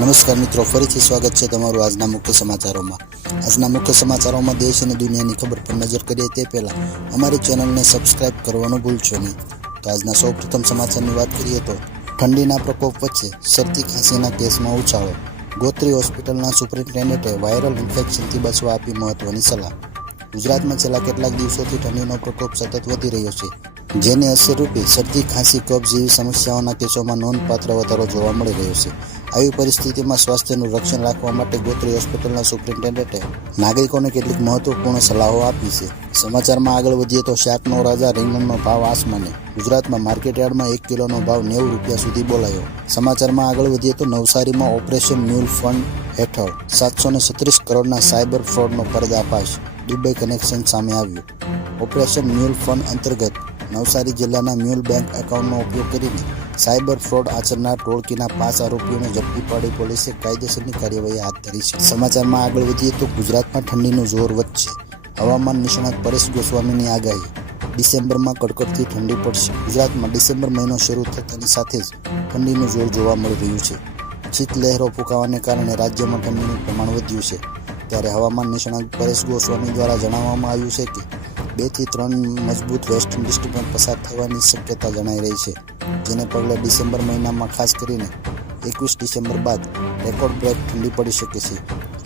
નમસ્કાર મિત્રો, ફરીથી સ્વાગત છે તમારું આજના મુખ્ય સમાચારોમાં. આજના મુખ્ય સમાચારોમાં દેશ અને દુનિયાની ખબર પર નજર કરીએ તે પહેલા અમારી ચેનલને સબસ્ક્રાઇબ કરવાનું ભૂલશો નહીં. તો આજના સૌપ્રથમ સમાચારની વાત કરીએ તો ઠંડીના પ્રકોપ વચ્ચે શરદી ખાંસીના કેસમાં ઉછાળો. ગોત્રી હોસ્પિટલના સુપરિન્ટેન્ડન્ટે વાયરલ ઇન્ફેક્શનથી બચવા આપી મહત્વની સલાહ. ગુજરાતમાં છેલ્લા કેટલાક દિવસોથી ઠંડીનો પ્રકોપ સતત વધી રહ્યો છે, જેને અસરરૂપે શરદી, ખાંસી, કફ જેવી સમસ્યાઓના કેસોમાં નોંધપાત્ર વધારો જોવા મળી રહ્યો છે. આવી પરિસ્થિતિમાં સ્વાસ્થ્યનું રક્ષણ રાખવા માટે ગોત્રી હોસ્પિટલના સુપરિન્ટેન્ડન્ટે નાગરિકોને કેટલીક મહત્વપૂર્ણ સલાહો આપી છે. સમાચારમાં આગળ વધીએ તો શાકનો રાજા રીંગણનો ભાવ આસમાને. ગુજરાતમાં માર્કેટયાર્ડમાં 1 કિલોનો ભાવ 90 રૂપિયા સુધી બોલાયો. સમાચારમાં આગળ વધીએ તો નવસારીમાં ઓપરેશન મ્યુલ ફંડ હેઠળ 736 કરોડના સાયબર ફ્રોડનો પર્દાફાશ. દુબઈ કનેક્શન સામે આવ્યું. ઓપરેશન મ્યુલ ફંડ અંતર્ગત નવસારી જિલ્લાના મ્યુલ બેંક એકાઉન્ટનો ઉપયોગ કરીને સાયબર ફ્રોડ આચરનાર ટોળકીના 5 આરોપીઓને ઝડપી પાડી પોલીસે કાયદેસરની કાર્યવાહી હાથ ધરી છે. સમાચારમાં આગળ વધીએ તો ગુજરાતમાં ઠંડીનું જોર વધશે. હવામાન નિષ્ણાત પરેશ ગોસ્વામીની આગાહી. ડિસેમ્બરમાં કડકડતી ઠંડી પડશે. ગુજરાતમાં ડિસેમ્બર મહિનો શરૂ થતાની સાથે જ ઠંડીનું જોર જોવા મળી રહ્યું છે. શીતલહેરો ફૂંકાવાને કારણે રાજ્યમાં ઠંડીનું પ્રમાણ વધ્યું છે. ત્યારે હવામાન નિષ્ણાત પરેશ ગોસ્વામી દ્વારા જણાવવામાં આવ્યું છે કે 2 થી 3 મજબૂત વેસ્ટર્ન ડિસ્ટર્બન્સ પસાર થવાની શક્યતા જણાઈ રહી છે, જેને પગલે ડિસેમ્બર મહિનામાં ખાસ કરીને 21 ડિસેમ્બર બાદ રેકોર્ડ બ્રેક ઠંડી પડી શકે છે.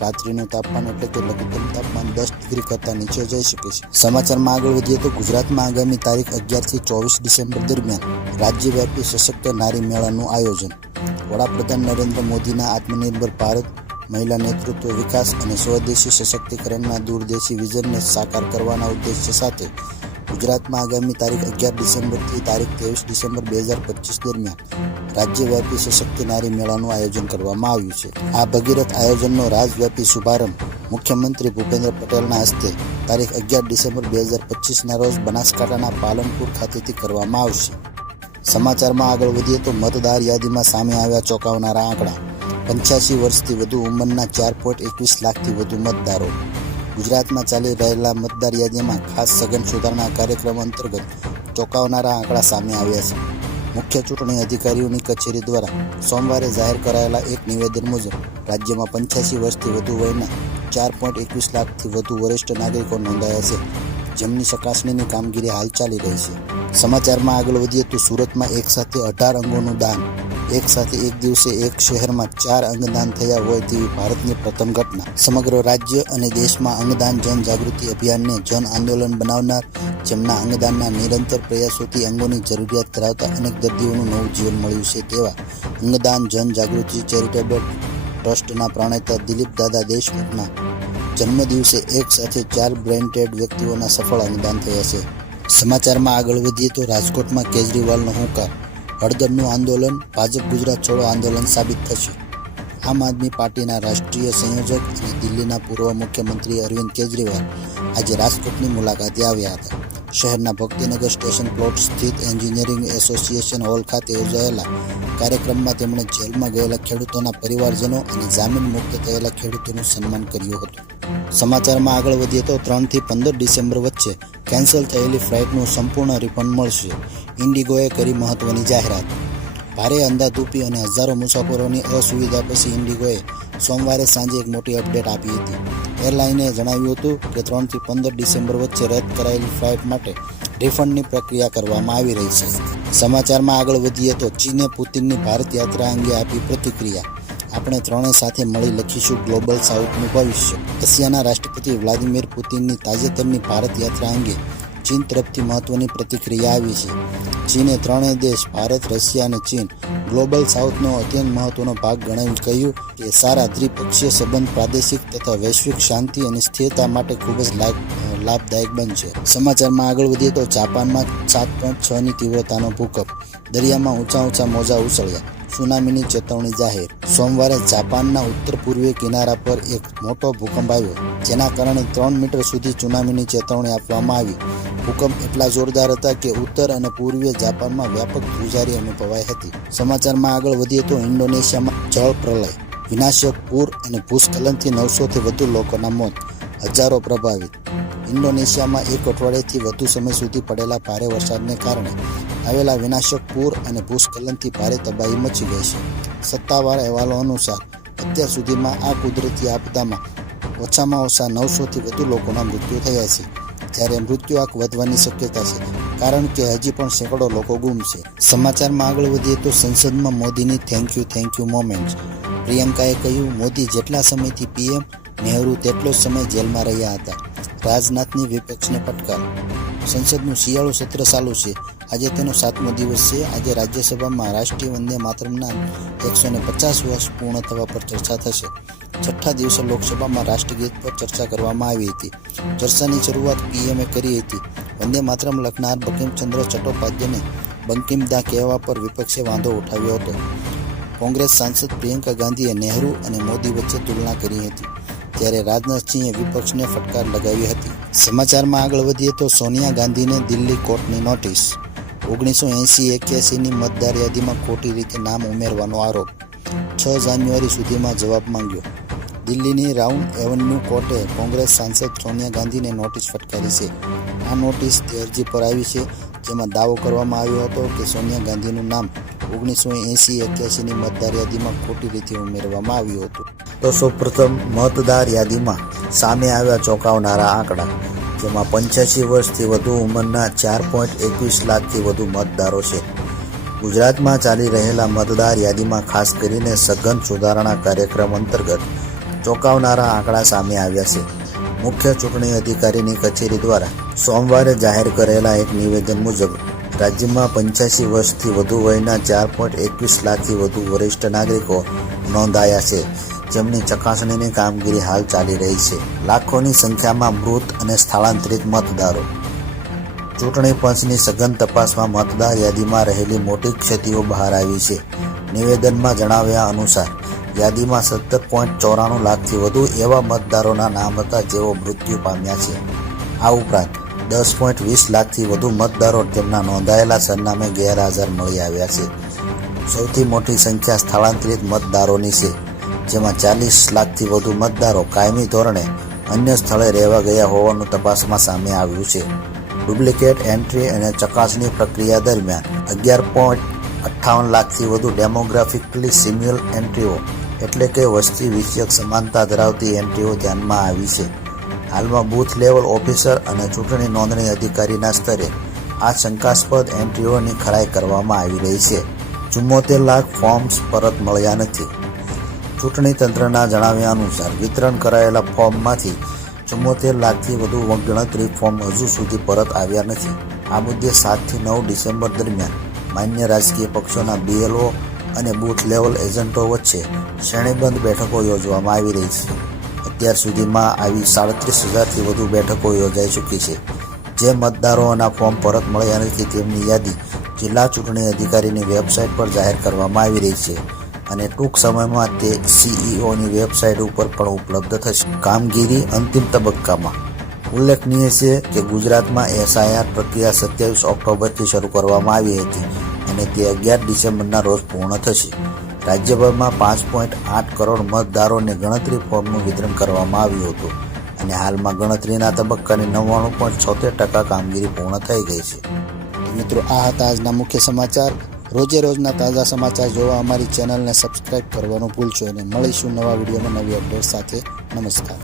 રાત્રિનું તાપમાન એટલે કે લઘુત્તમ તાપમાન 10 ડિગ્રી કરતાં નીચે જઈ શકે છે. સમાચારમાં આગળ વધીએ તો ગુજરાતમાં આગામી તારીખ 11 થી 24 ડિસેમ્બર દરમિયાન રાજ્યવ્યાપી સશક્ત નારી મેળાનું આયોજન. વડાપ્રધાન નરેન્દ્ર મોદીના આત્મનિર્ભર ભારત, મહિલા નેતૃત્વ, વિકાસ અને સ્વદેશી સશક્તિકરણના દૂરદેશી વિઝનને સાકાર કરવાના ઉદ્દેશ્ય સાથે ગુજરાતમાં આગામી તારીખ 11 ડિસેમ્બરથી તારીખ 23 ડિસેમ્બર 2025 દરમિયાન રાજ્યવ્યાપી સશક્ત નારી મેળાનું આયોજન કરવામાં આવ્યું છે. આ ભગીરથ આયોજનનો રાજવ્યાપી શુભારંભ મુખ્યમંત્રી ભૂપેન્દ્ર પટેલના હસ્તે તારીખ 11 ડિસેમ્બર 2025ના રોજ બનાસકાંઠાના પાલનપુર ખાતેથી કરવામાં આવશે. સમાચારમાં આગળ વધીએ તો મતદાર યાદીમાં સામે આવ્યા ચોંકાવનારા આંકડા. 85 વર્ષથી વધુ ઉંમરના 4.21 લાખથી વધુ મતદારો. ગુજરાતમાં ચાલી રહેલા મતદાર યાદીમાં ખાસ સઘન સુધારણા કાર્યક્રમ અંતર્ગત ચોંકાવનારા આંકડા સામે આવ્યા છે. મુખ્ય ચૂંટણી અધિકારીઓની કચેરી દ્વારા સોમવારે જાહેર કરાયેલા એક નિવેદન મુજબ રાજ્યમાં 85 વર્ષથી વધુ વયના 4.21 લાખથી વધુ વરિષ્ઠ નાગરિકો નોંધાયા છે, જેમની ચકાસણીની કામગીરી હાલ ચાલી રહી છે. સમાચારમાં આગળ વધીએ તો સુરતમાં એક સાથે 18 અંગોનું દાન. એક સાથે એક દિવસે એક શહેરમાં 4 અંગદાન થયા હોય તેવી ભારતની પ્રથમ ઘટના. સમગ્ર રાજ્ય અને દેશમાં અંગદાન જનજાગૃતિ અભિયાનને જન આંદોલન બનાવનાર, જેમના અંગદાનના નિરંતર પ્રયાસોથી અંગોની જરૂરિયાત ધરાવતા અનેક દર્દીઓનું નવું જીવન મળ્યું છે તેવા અંગદાન જનજાગૃતિ ચેરિટેબલ ટ્રસ્ટના પ્રણેતા દિલીપ દાદા દેશમુખના જન્મદિવસે એક સાથે 4 બ્રેઇન-ડેડ વ્યક્તિઓના સફળ અંગદાન થયા છે. સમાચારમાં આગળ વધીએ તો રાજકોટમાં કેજરીવાલનો હુંકાર. હળદરનું આંદોલન ભાજપ ગુજરાત છોડો આંદોલન સાબિત થશે. આમ આદમી પાર્ટીના રાષ્ટ્રીય સંયોજક અને દિલ્હીના પૂર્વ મુખ્યમંત્રી અરવિંદ કેજરીવાલ આજે રાજકોટની મુલાકાતે આવ્યા હતા. શહેરના ભક્તિનગર સ્ટેશન પ્લોટ સ્થિત એન્જિનિયરિંગ એસોસિએશન હોલ ખાતે યોજાયેલા કાર્યક્રમમાં તેમણે જેલમાં ગયેલા ખેડૂતોના પરિવારજનો અને જામીન મુક્ત થયેલા ખેડૂતોનું સન્માન કર્યું હતું. સમાચારમાં આગળ વધીએ તો 3 થી 15 ડિસેમ્બર વચ્ચે કેન્સલ થયેલી ફ્લાઇટનું સંપૂર્ણ રિફંડ મળશે. ઇન્ડિગોએ કરી મહત્વની જાહેરાત. ભારે અંધાધૂંધી અને હજારો મુસાફરોની અસુવિધા પછી ઇન્ડિગોએ સોમવારે સાંજે એક મોટી અપડેટ આપી હતી. એરલાઇને જણાવ્યું હતું કે 3 થી 15 ડિસેમ્બર વચ્ચે રદ કરાયેલી ફ્લાઇટ માટે રિફંડની પ્રક્રિયા કરવામાં આવી રહી છે. સમાચારમાં આગળ વધીએ તો ચીને પુતિનની ભારત યાત્રા અંગે આપી પ્રતિક્રિયા. આપણે ત્રણે સાથે મળી લખીશું ગ્લોબલ સાઉથનું ભવિષ્ય. રશિયાના રાષ્ટ્રપતિ વ્લાદિમીર પુતિનની તાજેતરની ભારત યાત્રા અંગે ચીન તરફથી મહત્વની પ્રતિક્રિયા આવી છે. ચીને ત્રણેય દેશ ભારત, રશિયા અને ચીન ગ્લોબલ સાઉથનો અત્યંત મહત્વનો ભાગ ગણાવી કહ્યું કે સારા દ્વિપક્ષીય સંબંધ પ્રાદેશિક તથા વૈશ્વિક શાંતિ અને સ્થિરતા માટે ખૂબ જ લાભદાયક બનશે. સમાચારમાં આગળ વધીએ તો જાપાનમાં 7.6ની તીવ્રતાનો ભૂકંપ. દરિયામાં ઊંચા મોજા ઉછળ્યા. સુનામીની ચેતવણી જાહેર. સોમવારે જાપાનના ઉત્તર પૂર્વીય કિનારા પર એક મોટો ભૂકંપ આવ્યો, જેના કારણે 3 મીટર સુધી સુનામીની ચેતવણી આપવામાં આવી. ભૂકંપ એટલા જોરદાર હતા કે ઉત્તર અને પૂર્વીય જાપાનમાં વ્યાપક ધ્રુજારી અનુભવાઈ હતી. સમાચારમાં આગળ વધીએ તો ઇન્ડોનેશિયામાં જળ પ્રલય, વિનાશક પૂર અને ભૂસ્ખલનથી 900થી વધુ લોકોના મોત, હજારો પ્રભાવિત. ઇન્ડોનેશિયામાં એક અઠવાડિયાથી વધુ સમય સુધી પડેલા ભારે વરસાદને કારણે આવેલા વિનાશક પૂર અને ભૂસ્ખલનથી ભારે તબાહી મચી ગઈ છે. સત્તાવાર અહેવાલો અનુસાર અત્યાર સુધીમાં આ કુદરતી આપદામાં ઓછામાં ઓછા 900થી વધુ લોકોના મૃત્યુ થયા છે, જ્યારે મૃત્યુ આંક વધવાની શક્યતા છે, કારણ કે હજી પણ સેંકડો લોકો ગુમ છે. સમાચારમાં આગળ વધીએ તો સંસદમાં મોદીની થેન્ક યુ મોમેન્ટ. પ્રિયંકાએ કહ્યું, મોદી જેટલા સમયથી પીએમ, નહેરુ તેટલો જ સમય જેલમાં રહ્યા હતા. રાજનાથની વિપક્ષને ફટકાર. સંસદનું શિયાળુ સત્ર ચાલુ છે. આજે તેનો 7મો દિવસ છે. આજે રાજ્યસભામાં રાષ્ટ્રીય વંદે માતરમના 150 વર્ષ પૂર્ણ થવા પર ચર્ચા થશે. છઠ્ઠા દિવસે લોકસભામાં રાષ્ટ્રગીત પર ચર્ચા કરવામાં આવી હતી. ચર્ચાની શરૂઆત પીએમએ કરી હતી. વંદે માતરમ લખનાર બંકિમચંદ્ર ચટ્ટોપાધ્યાયને બંકિમદા કહેવા પર વિપક્ષે વાંધો ઉઠાવ્યો હતો. કોંગ્રેસ સાંસદ પ્રિયંકા ગાંધીએ નહેરુ અને મોદી વચ્ચે તુલના કરી હતી, ત્યારે રાજનાથસિંહે વિપક્ષને ફટકાર લગાવી હતી. સમાચારમાં આગળ વધીએ તો સોનિયા ગાંધીને દિલ્હી કોર્ટની નોટિસ. 1980-81ની મતદાર યાદીમાં ખોટી રીતે નામ ઉમેરવાનો આરોપ. 6 જાન્યુઆરી સુધીમાં જવાબ માંગ્યો. દિલ્હીની રાઉન્ડ એવન્યુ કોર્ટે કોંગ્રેસ સાંસદ સોનિયા ગાંધીને નોટિસ ફટકારી છે. આ નોટિસ તે અરજી પર આવી છે, જેમાં દાવો કરવામાં આવ્યો હતો કે સોનિયા ગાંધીનું નામ 1980-81ની મતદાર યાદીમાં ખોટી રીતે ઉમેરવામાં આવ્યું હતું. તો સૌપ્રથમ મતદાર યાદીમાં સામે આવ્યા ચોંકાવનારા આંકડા, જેમાં 85 વર્ષથી વધુ ઉંમરના 4.21 લાખથી વધુ મતદારો છે. ગુજરાતમાં ચાલી રહેલા મતદાર યાદીમાં ખાસ કરીને સઘન સુધારણા કાર્યક્રમ અંતર્ગત ચોંકાવનારા આંકડા સામે આવ્યા છે. મુખ્ય ચૂંટણી અધિકારીની કચેરી દ્વારા સોમવારે જાહેર કરેલા એક નિવેદન મુજબ રાજ્યમાં 85 વર્ષથી વધુ વયના 4.21 લાખથી વધુ વરિષ્ઠ નાગરિકો નોંધાયા છે, જેમની ચકાસણીની કામગીરી હાલ ચાલી રહી છે. લાખોની સંખ્યામાં મૃત અને સ્થળાંતરિત મતદારો. ચૂંટણી પંચની સઘન તપાસમાં મતદાર યાદીમાં રહેલી મોટી ક્ષતિઓ બહાર આવી છે. નિવેદનમાં જણાવ્યા અનુસાર યાદીમાં 17.94 લાખથી વધુ એવા મતદારોના નામ હતા જેઓ મૃત્યુ પામ્યા છે. આ ઉપરાંત 10.20 લાખથી વધુ મતદારો તેમના નોંધાયેલા સરનામે ગેરહાજર મળી આવ્યા છે. સૌથી મોટી સંખ્યા સ્થળાંતરિત મતદારોની છે, જેમાં 40 લાખથી વધુ મતદારો કાયમી ધોરણે અન્ય સ્થળે રહેવા ગયા હોવાનું તપાસમાં સામે આવ્યું છે. ડુપ્લિકેટ એન્ટ્રી અને ચકાસણી પ્રક્રિયા દરમિયાન 11.58 લાખથી વધુ ડેમોગ્રાફિકલી સિમિલર એન્ટ્રીઓ એટલે કે વસ્તી વિષયક સમાનતા ધરાવતી એન્ટ્રીઓ ધ્યાનમાં આવી છે. હાલમાં બૂથ લેવલ ઓફિસર અને ચૂંટણી નોંધણી અધિકારીના સ્તરે આ શંકાસ્પદ એન્ટ્રીઓની ખરાઈ કરવામાં આવી રહી છે. 74 લાખ ફોર્મ્સ પરત મળ્યા નથી. ચૂંટણી તંત્રના જણાવ્યા અનુસાર વિતરણ કરાયેલા ફોર્મમાંથી 74 લાખથી વધુ ગણતરી ફોર્મ હજુ સુધી પરત આવ્યા નથી. આ મુદ્દે 7થી 9 ડિસેમ્બર દરમિયાન માન્ય રાજકીય પક્ષોના BLO અને બૂથ લેવલ એજન્ટો વચ્ચે શ્રેણીબંધ બેઠકો યોજવામાં આવી રહી છે. અત્યાર સુધીમાં આવી 37,000થી વધુ બેઠકો યોજાઈ ચૂકી છે. જે મતદારોના ફોર્મ પરત મળ્યા નથી તેમની યાદી જિલ્લા ચૂંટણી અધિકારીની વેબસાઇટ પર જાહેર કરવામાં આવી રહી છે અને ટૂંક સમયમાં તે CEOની વેબસાઇટ ઉપર પણ ઉપલબ્ધ થશે. કામગીરી અંતિમ તબક્કામાં. ઉલ્લેખનીય છે કે ગુજરાતમાં SIR પ્રક્રિયા 27 ઓક્ટોબરથી શરૂ કરવામાં આવી હતી અને તે 11 ડિસેમ્બરના રોજ પૂર્ણ થશે. રાજ્યભરમાં 5.8 કરોડ મતદારોને ગણતરી ફોર્મનું વિતરણ કરવામાં આવ્યું હતું અને હાલમાં ગણતરીના તબક્કાની 99.76% કામગીરી પૂર્ણ થઈ ગઈ છે. મિત્રો, આ હતા આજના મુખ્ય સમાચાર. રોજે રોજના તાજા સમાચાર જોવા અમારી ચેનલને સબસ્ક્રાઇબ કરવાનું ભૂલશો નહીં. મળીશું નવા વિડીયોમાં નવી અપડેટ સાથે. નમસ્કાર.